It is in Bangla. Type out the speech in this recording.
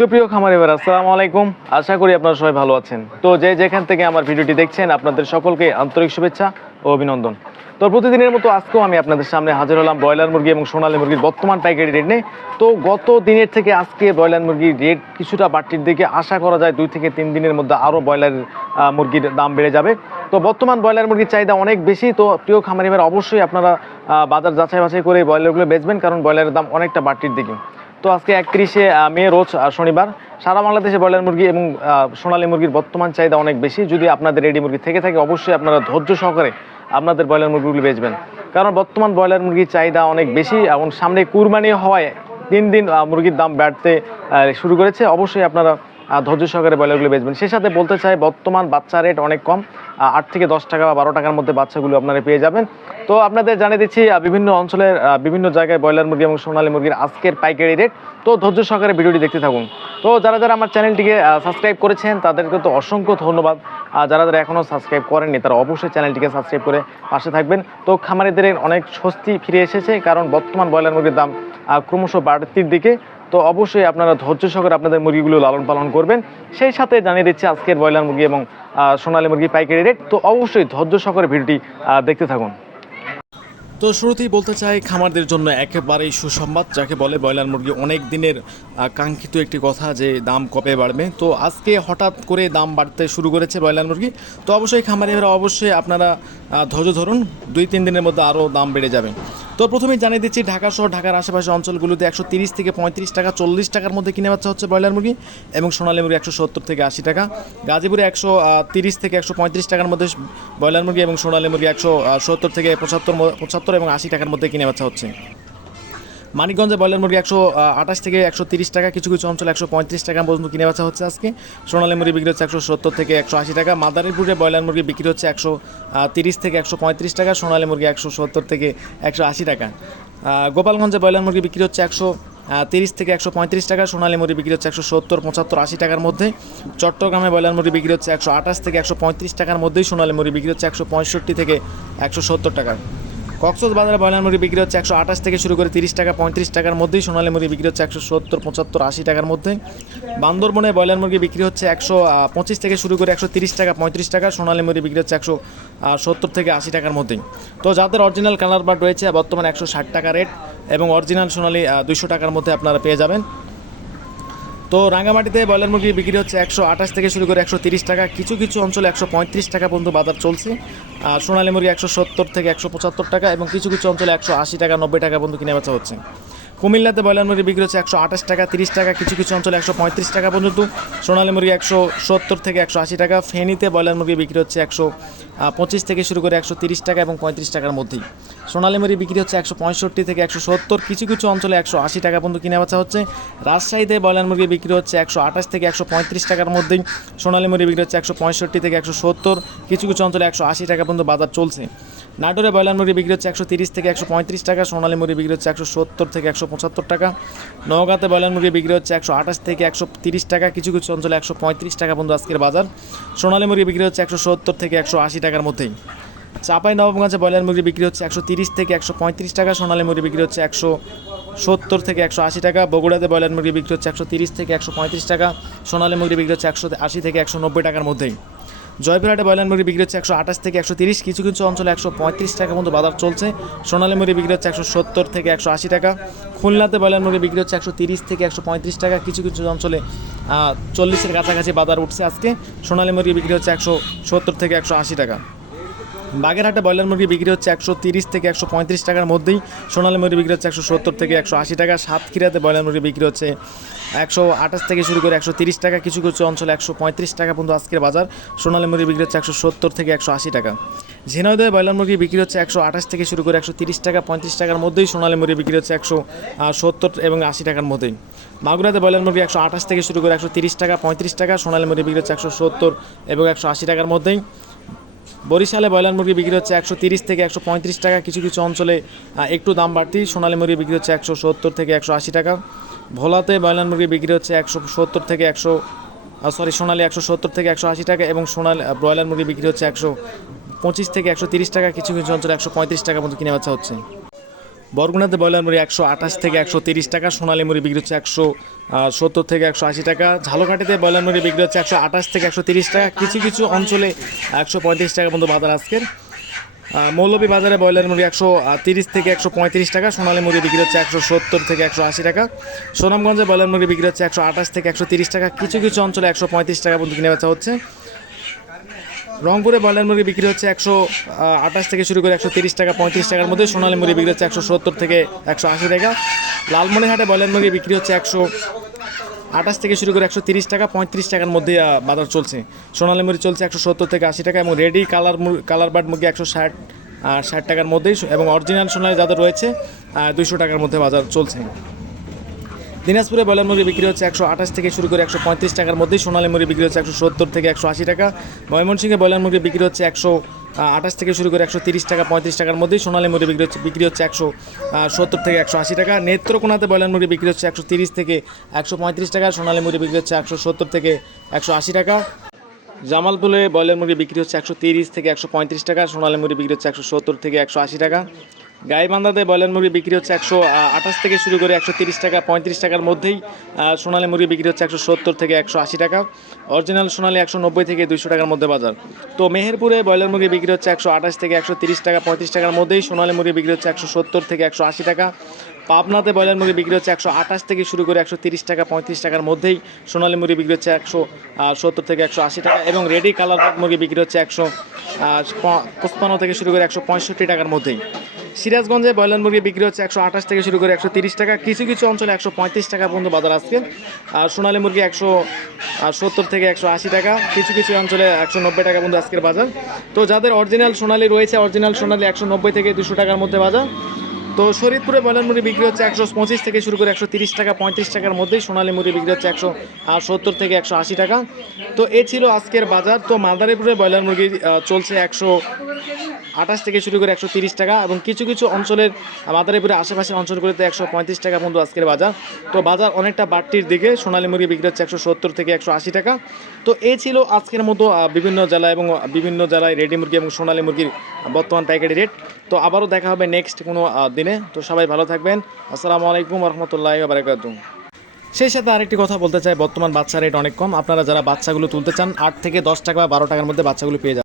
সুপ্রিয় খামার এবার, আসসালামু আলাইকুম। আশা করি আপনারা সবাই ভালো আছেন। তো যে যেখান থেকে আমার ভিডিওটি দেখছেন, আপনাদের সকলকে আন্তরিক শুভেচ্ছা ও অভিনন্দন। তো প্রতিদিনের মতো আজকেও আমি আপনাদের সামনে হাজির হলাম ব্রয়লার মুরগি এবং সোনালী মুরগির বর্তমান পাইকারি রেট নেই তো গত দিনের থেকে আজকে ব্রয়লার মুরগির রেট কিছুটা বাড়তির দিকে আশা করা যায় দুই থেকে তিন দিনের মধ্যে আরও ব্রয়লার মুরগির দাম বেড়ে যাবে। তো বর্তমান ব্রয়লার মুরগির চাহিদা অনেক বেশি। তো প্রিয় খামারি এবার অবশ্যই আপনারা বাজার যাচাই বাছাই করে ব্রয়লারগুলো বেচবেন, কারণ ব্রয়লারের দাম অনেকটা বাড়তির দিকে। তো আজকে একত্রিশে মে রোজ শনিবার। সারা বাংলাদেশে ব্রয়লার মুরগি এবং সোনালী মুরগির বর্তমান চাহিদা অনেক বেশি। যদি আপনাদের রেডি মুরগি থেকে থাকে, অবশ্যই আপনারা ধৈর্য সহকারে আপনাদের ব্রয়লার মুরগিগুলি বেচবেন। কারণ বর্তমান ব্রয়লার মুরগির চাহিদা অনেক বেশি এবং সামনে কুরবানি হওয়ায় দিন দিন মুরগির দাম বাড়তে শুরু করেছে। অবশ্যই আপনারা ধৈর্য সহকারে ব্রয়লারগুলো বেচবেন। সেই সাথে বলতে চাই, বর্তমান বাচ্চা রেট অনেক কম আট থেকে দশ টাকা বা বারো টাকার মধ্যে বাচ্চাগুলো আপনারা পেয়ে যাবেন। তো আপনাদের জানিয়ে দিচ্ছি বিভিন্ন অঞ্চলের বিভিন্ন জায়গায় ব্রয়লার মুরগি এবং সোনালী মুরগির আজকের পাইকারি রেট তো ধৈর্য সহকারে ভিডিওটি দেখতে থাকুন। তো যারা যারা আমার চ্যানেলটিকে সাবস্ক্রাইব করেছেন, তাদেরকে তো অসংখ্য ধন্যবাদ। যারা যারা এখনও সাবস্ক্রাইব করেননি, তারা অবশ্যই চ্যানেলটিকে সাবস্ক্রাইব করে পাশে থাকবেন। তো খামারিদের অনেক স্বস্তি ফিরে এসেছে, কারণ বর্তমান ব্রয়লার মুরগির দাম ক্রমশ বাড়তির দিকে। তো অবশ্যই আপনারা ধৈর্য সহকারে আপনাদের মুরগিগুলো লালন পালন করবেন। সেই সাথে জানিয়ে দিচ্ছি আজকের ব্রয়লার মুরগি এবং সোনালী মুরগি পাইকারি রেট। তো অবশ্যই ধৈর্য সহকারে ভিডিওটি দেখতে থাকুন। তো শুরুতেই বলতে চাই, খামারদের জন্য একেবারেই সুসংবাদ, যাকে বলে ব্রয়লার মুরগি অনেক দিনের কাঙ্ক্ষিত একটি কথা যে দাম কবে বাড়বে। তো আজকে হঠাৎ করে দাম বাড়তে শুরু করেছে ব্রয়লার মুরগি। তো অবশ্যই খামারিরা অবশ্যই আপনারা ধৈর্য ধরুন, দুই তিন দিনের মধ্যে আরও দাম বেড়ে যাবে। তো প্রথমে জানিয়ে দিচ্ছি, ঢাকা শহর, ঢাকার আশেপাশে অঞ্চলগুলোতে একশো তিরিশ থেকে পঁয়ত্রিশ টাকা, চল্লিশ টাকার মধ্যে কিনে বাচ্চা হচ্ছে ব্রয়লার মুরগি এবং সোনালী মুরগি একশো সত্তর থেকে আশি টাকা। গাজীপুরে একশো তিরিশ থেকে একশো পঁয়ত্রিশ টাকার মধ্যে ব্রয়লার মুরগি এবং সোনালী মুরগি একশো সত্তর থেকে পঁচাত্তর পঁচাত্তর এবং আশি টাকার মধ্যে কিনে বাচ্চা হচ্ছে। মানিকগঞ্জে ব্রয়লার মুরগি একশো আঠাশ থেকে একশো তিরিশ টাকা, কিছু কিছু অঞ্চলে একশো পঁয়ত্রিশ টাকা পর্যন্ত কিনে বেচা হচ্ছে আজকে। সোনালী মুরগি বিক্রি হচ্ছে একশো সত্তর থেকে একশো আশি টাকা। মাদারীপুরে ব্রয়লার মুরগি বিক্রি হচ্ছে একশো তিরিশ থেকে একশো পঁয়ত্রিশ টাকা, সোনালী মুরগি একশো সত্তর থেকে একশো আশি টাকা। গোপালগঞ্জে ব্রয়লার মুরগি বিক্রি হচ্ছে একশো তিরিশ থেকে একশো পঁয়ত্রিশ টাকা, সোনালী মুরগি বিক্রি হচ্ছে একশো সত্তর, পঁচাত্তর, আশি টাকার মধ্যে। চট্টগ্রামে ব্রয়লার মুরগি বিক্রি হচ্ছে একশো আঠাশ থেকে একশো পঁয়ত্রিশ টাকার মধ্যেই, সোনালী মুরগি বিক্রি হচ্ছে একশো পঁয়ষট্টি থেকে একশো সত্তর টাকা। কক্সবাজারে ব্রয়লার মুরগি বিক্রি হচ্ছে একশো আঠাশ থেকে শুরু করে তিরিশ টাকা, পঁয়ত্রিশ টাকার মধ্যেই। সোনালী মুরগি বিক্রি হচ্ছে একশো সত্তর, পঁচাত্তর, আশি টাকার মধ্যে। বান্দরবনে ব্রয়লার মুরগি বিক্রি হচ্ছে একশো পঁচিশ থেকে শুরু করে একশো তিরিশ টাকা, পঁয়ত্রিশ টাকা। সোনালী মুরগি বিক্রি হচ্ছে একশো সত্তর থেকে আশি টাকার মধ্যেই। তো যাদের অরিজিনাল কালার বার্ড রয়েছে, বর্তমানে একশো ষাট টাকা রেট এবং অরিজিনাল সোনালী দুইশো টাকার মধ্যে আপনারা পেয়ে যাবেন। তো রাঙামাটিতে ব্রয়লার মুরগি বিক্রি হচ্ছে একশো আঠাশ থেকে শুরু করে একশো তিরিশ টাকা। কিছু কিছু অঞ্চলে একশো পঁয়ত্রিশ টাকা পর্যন্ত বাজার চলছে। আর সোনালী মুরগি একশো সত্তর থেকে একশো পঁচাত্তর টাকা এবং কিছু কিছু অঞ্চলে একশো আশি টাকা, নব্বই টাকা পর্যন্ত কিনে বেচা হচ্ছে। কুমিল্লাতে ব্রয়লার মুরগি বিক্রি হচ্ছে একশো আঠাশ টাকা, তিরিশ টাকা, কিছু কিছু অঞ্চলে একশো পঁয়ত্রিশ টাকা পর্যন্ত। সোনালী মুরগি একশো সত্তর থেকে একশো আশি টাকা, ফেনীতে ব্রয়লার মুরগি বিক্রি হচ্ছে একশো পঁচিশ থেকে শুরু করে একশো তিরিশ টাকা এবং পঁয়ত্রিশ টাকার মধ্যেই। সোনালী মুরগি বিক্রি হচ্ছে একশো পঁয়ষট্টি থেকে একশো সত্তর, কিছু কিছু অঞ্চলে একশো আশি টাকা পর্যন্ত কিনে বেচা হচ্ছে। রাজশাহীতে ব্রয়লার মুরগি বিক্রি হচ্ছে একশো আঠাশ থেকে একশো পঁয়ত্রিশ টাকার মধ্যেই। সোনালী মুরগি বিক্রি হচ্ছে একশো পঁয়ষট্টি থেকে একশো সত্তর, কিছু কিছু অঞ্চলে একশো আশি টাকা পর্যন্ত বাজার চলছে। নাটোরে ব্রয়লার মুরগি বিক্রি হচ্ছে একশো তিরিশ থেকে একশো পঁয়ত্রিশ টাকা, সোনালী মুরগি বিক্রি হচ্ছে একশো সত্তর থেকে একশো পঁচাত্তর টাকা, নওগাঁতে ব্রয়লার মুরগি বিক্রি হচ্ছে একশো আঠাশ থেকে একশো তিরিশ টাকা, কিছু কিছু অঞ্চলে একশো পঁয়ত্রিশ টাকা পর্যন্ত আজকের বাজার, সোনালী মুরগি বিক্রি হচ্ছে একশো সত্তর থেকে একশো আশি টাকার মধ্যেই। চাপাই নবগঞ্জে ব্রয়লার মুরগি বিক্রি হচ্ছে একশো তিরিশ থেকে একশো পঁয়ত্রিশ টাকা, সোনালী মুরগি বিক্রি হচ্ছে একশো সত্তর থেকে একশো আশি টাকা, বগুড়াতে ব্রয়লার মুরগি বিক্রি হচ্ছে একশো তিরিশ থেকে একশো পঁয়ত্রিশ টাকা, সোনালী মুরগি বিক্রি হচ্ছে একশো আশি থেকে একশো নব্বই টাকার মধ্যেই। জয়পুরহাটে ব্রয়লার মুরগি বিক্রি হচ্ছে একশো আঠাশ থেকে একশো তিরিশ, কিছু কিছু অঞ্চলে একশো পঁয়ত্রিশ টাকা পর্যন্ত বাজার চলছে। সোনালী মুরগি বিক্রি হচ্ছে একশো সত্তর থেকে একশো আশি টাকা। খুলনাতে বয়লার মুরগি বিক্রি হচ্ছে একশো তিরিশ থেকে একশো পঁয়ত্রিশ টাকা। কিছু কিছু অঞ্চলে চল্লিশের কাছাকাছি বাজার উঠছে আজকে। সোনালী মুরগি বিক্রি হচ্ছে একশো সত্তর থেকে একশো আশি টাকা। বাগেরহাটে ব্রয়লার মুরগি বিক্রি হচ্ছে একশো তিরিশ থেকে একশো পঁয়ত্রিশ টাকার মধ্যেই। সোনালী মুরগি বিক্রি হচ্ছে একশো সত্তর থেকে একশো আশি টাকা। সাতক্ষীরাতে ব্রয়লার মুরগি বিক্রি হচ্ছে একশো আঠাশ থেকে শুরু করে একশো তিরিশ টাকা। কিছু কিছু অঞ্চলে একশো পঁয়ত্রিশ টাকা পর্যন্ত আজকের বাজার। সোনালী মুরগি বিক্রি হচ্ছে একশো সত্তর থেকে একশো আশি টাকা। ঝিনাইদহে ব্রয়লার মুরগি বিক্রি হচ্ছে একশো আঠাশ থেকে শুরু করে একশো তিরিশ টাকা, পঁয়ত্রিশ টাকার মধ্যেই সোনালী মুরগি বিক্রি হচ্ছে একশো সত্তর এবং আশি টাকার মধ্যেই। মাগুরাতে ব্রয়লার মুরগি একশো আঠাশ থেকে শুরু করে একশো তিরিশ টাকা, পঁয়ত্রিশ টাকা। সোনালী মুরগি বিক্রি হচ্ছে একশো সত্তর এবং একশো আশি টাকার মধ্যেই। বরিশালে ব্রয়লার মুরগি বিক্রি হচ্ছে একশো তিরিশ থেকে একশো পঁয়ত্রিশ টাকা। কিছু কিছু অঞ্চলে একটু দাম বাড়তি। সোনালী মুরগি বিক্রি হচ্ছে একশো সত্তর থেকে একশো আশি টাকা। ভোলাতে ব্রয়লার মুরগি বিক্রি হচ্ছে একশো সত্তর থেকে একশো সরি সোনালি একশো সত্তর থেকে একশো আশি টাকা এবং সোনালি ব্রয়লার মুরগি বিক্রি হচ্ছে একশো পঁচিশ থেকে একশো তিরিশ টাকা। কিছু কিছু অঞ্চলে একশো পঁয়ত্রিশ টাকা পর্যন্ত কিনে বেচা হচ্ছে। বরগুনাতে ব্রয়লার মুড়ি একশো আঠাশ থেকে একশো তিরিশ টাকা, সোনালী মুড়ি বিক্রি হচ্ছে একশো সত্তর থেকে একশো আশি টাকা, ঝালকাঠিতে ব্রয়লার মুড়ি বিক্রি হচ্ছে একশো আঠাশ থেকে একশো তিরিশ টাকা, কিছু কিছু অঞ্চলে একশো পঁয়ত্রিশ টাকা পর্যন্ত বাজার আজকের। মৌলভী বাজারে ব্রয়লার মুরগি একশো তিরিশ থেকে একশো পঁয়ত্রিশ টাকা, সোনালী মুরগি বিক্রি হচ্ছে একশো সত্তর থেকে একশো আশি টাকা। সুনামগঞ্জে ব্রয়লার মুরগি বিক্রি হচ্ছে একশো আঠাশ থেকে একশো তিরিশ টাকা, কিছু কিছু অঞ্চলে একশো পঁয়ত্রিশ টাকা পর্যন্ত কিনে বেচা হচ্ছে। রংপুরে ব্রয়লার মুরগি বিক্রি হচ্ছে একশো আঠাশ থেকে শুরু করে একশো তিরিশ টাকা, পঁয়ত্রিশ টাকার মধ্যে। সোনালী মুরগি বিক্রি হচ্ছে একশো সত্তর থেকে একশো আশি টাকা। লালমনিরহাটে ব্রয়লার মুরগি বিক্রি হচ্ছে একশো আঠাশ থেকে শুরু করে একশো তিরিশ টাকা, পঁয়ত্রিশ টাকার মধ্যে বাজার চলছে। সোনালী মুরগি চলছে একশো সত্তর থেকে আশি টাকা এবং রেডি কালার কালার বার্ড মুরগি একশো ষাট ষাট টাকার মধ্যেই এবং অরিজিনাল সোনালী যাদের রয়েছে দুইশো টাকার মধ্যে বাজার চলছে। দিনাজপুরে ব্রয়লার মুরগি বিক্রি হচ্ছে একশো আঠাশ থেকে শুরু করে একশো পঁয়ত্রিশ টাকার মধ্যেই সোনালী মুরগি বিক্রি হচ্ছে একশো সত্তর থেকে একশো আশি টাকা। ময়মনসিংহে ব্রয়লার মুরগি বিক্রি হচ্ছে একশো আঠাশ থেকে শুরু করে একশো তিরিশ টাকা, পঁয়ত্রিশ টাকার মধ্যেই সোনালী মুরগি বিক্রি হচ্ছে বিক্রি হচ্ছে একশো সত্তর থেকে একশো আশি টাকা। নেত্রকোনাতে ব্রয়লার মুরগি বিক্রি হচ্ছে একশো তিরিশ থেকে একশো পঁয়ত্রিশ টাকা। সোনালী মুরগি বিক্রি হচ্ছে একশো সত্তর থেকে একশো আশি টাকা। জামালপুরে ব্রয়লার মুরগি বিক্রি হচ্ছে একশো তিরিশ থেকে একশো পঁয়ত্রিশ টাকা। সোনালী মুরগি বিক্রি হচ্ছে একশো সত্তর থেকে একশো আশি টাকা। গাইবান্ধাতে ব্রয়লার মুরগি বিক্রি হচ্ছে একশো আঠাশ থেকে শুরু করে একশো তিরিশ টাকা, পঁয়ত্রিশ টাকার মধ্যেই সোনালী মুরগি বিক্রি হচ্ছে একশো সত্তর থেকে একশো আশি টাকা। অরিজিনাল সোনালী একশো নব্বই থেকে দুইশো টাকার মধ্যে বাজার। তো মেহেরপুরে ব্রয়লার মুরগি বিক্রি হচ্ছে একশো আঠাশ থেকে একশো তিরিশ টাকা, পঁয়ত্রিশ টাকার মধ্যেই, সোনালী মুরগি বিক্রি হচ্ছে একশো সত্তর থেকে একশো আশি টাকা। পাবনাতে ব্রয়লার মুরগি বিক্রি হচ্ছে একশো আঠাশ থেকে শুরু করে একশো তিরিশ টাকা, পঁয়ত্রিশ টাকার মধ্যেই, সোনালী মুরগি বিক্রি হচ্ছে একশো সত্তর থেকে একশো আশি টাকা এবং রেডি কালার মুরগি বিক্রি হচ্ছে একশো পঁচপান্ন থেকে শুরু করে একশো পঁয়ষট্টি টাকার মধ্যেই। সিরাজগঞ্জে ব্রয়লার মুরগি বিক্রি হচ্ছে একশো আঠাশ থেকে শুরু করে একশো তিরিশ টাকা। কিছু কিছু অঞ্চলে একশো পঁয়ত্রিশ টাকা পর্যন্ত বাজার আসছে। আর সোনালী মুরগি একশো সত্তর থেকে একশো আশি টাকা। কিছু কিছু অঞ্চলে একশো নব্বই টাকা পর্যন্ত আজকের বাজার। তো যাদের অরিজিনাল সোনালী রয়েছে অরিজিনাল সোনালী একশো নব্বই থেকে দুশো টাকার মধ্যে বাজার। তো শরীরপুরে ব্রয়লার মুরগি বিক্রি হচ্ছে একশো পঁচিশ থেকে শুরু করে একশো তিরিশ টাকা, পঁয়ত্রিশ টাকার মধ্যেই সোনালী মুরগি বিক্রি হচ্ছে একশো সত্তর থেকে একশো আশি টাকা। তো এ ছিল আজকের বাজার। তো মাদারীপুরে ব্রয়লার মুরগি চলছে একশো আঠাশ থেকে শুরু করে একশো টাকা এবং কিছু কিছু অঞ্চলের মাদারীপুরে আশেপাশের অঞ্চলগুলিতে একশো পঁয়ত্রিশ টাকা পর্যন্ত আজকের বাজার। তো বাজার অনেকটা বাড়তির দিকে, সোনালী মুরগি বিক্রি হচ্ছে একশো সত্তর থেকে একশো আশি টাকা। তো এই ছিল আজকের মতো বিভিন্ন জেলা এবং বিভিন্ন জেলায় রেডি মুরগি এবং সোনালী মুরগির বর্তমান পাইকারি রেট। তো আবারও দেখা হবে নেক্সট কোনো দিনে। তো সবাই ভালো থাকবেন। আসসালামু আলাইকুম রহমতুল্লাহ বারাকাতুহ সেই সাথে আরেকটি কথা বলতে চাই, বর্তমান বাচ্চা রেট অনেক কম। আপনারা যারা বাচ্চাগুলো তুলতে চান, আট থেকে দশ টাকা বা বারো টাকার মধ্যে বাচ্চাগুলো পেয়ে যাবেন।